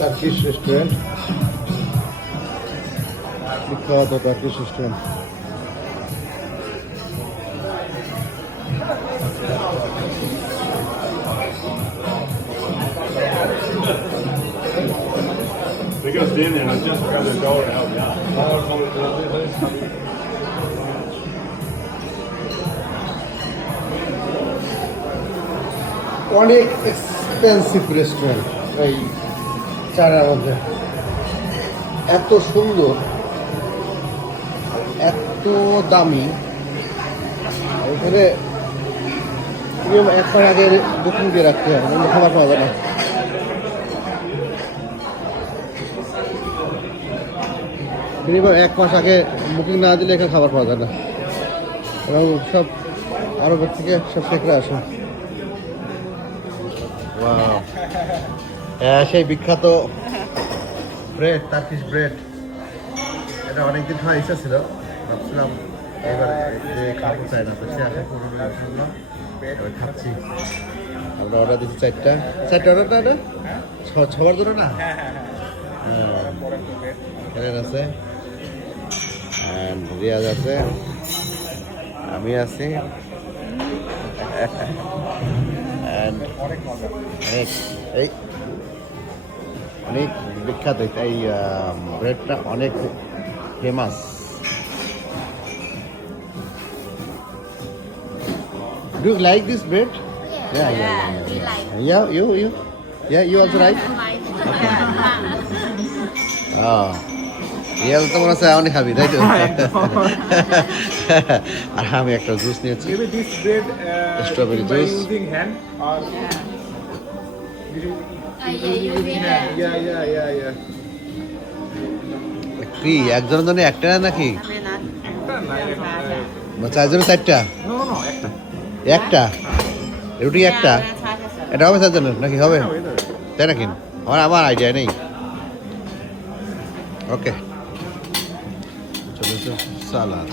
Turkish restaurant, বিখ্যাত Turkish restaurant. They're gonna stand there and I just grab the door and help you out. অনেক expensive restaurant এই চায়নার মধ্যে, এত সুন্দর, এত দামি। এখানে মিনিমাম 1 মাস আগে বুকিং দিয়ে রাখতে হবে, নাহলে খাবার পাওয়া যায় না। মিনিমাম 1 মাস আগে বুকিং না দিলে এখানে খাবার পাওয়া যায় না, এবং সব আরবের থেকে সব শেখরা আসে। হ্যাঁ, সেই বিখ্যাত ব্রেড, টার্কিশ ব্রেড, এটা অনেকদিন খাওয়ার ইচ্ছা ছিল, ভাবছিলাম এবার যে খাবো চাই না, তো সে আশা করলাম এবার খাচ্ছি। আমরা অর্ডার দিচ্ছি 4টা অর্ডারটা, এটা সবার জন্য না? হ্যাঁ, আছে, রিয়াজ আছে, আমি আছি, এই অনেক বিখ্যাত এই ব্রেডটা, অনেক famous. Do you like this bread? Yeah, we like. Yeah, you also like? Riyaz তো মনে হচ্ছে অনেক খাবি, তাই তো? আর আমি একটা জুস নিয়েছি, Maybe this bread Strawberry by juice. using hand or yeah. কি একজনের জন্য একটা নাকি? No, 4জনের 4টা? একটা রুটি, একটা এটা হবে 4জনের নাকি? হবে, তাই নাকি? আমার আইডিয়া নেই। ওকে, চলো সালাদ।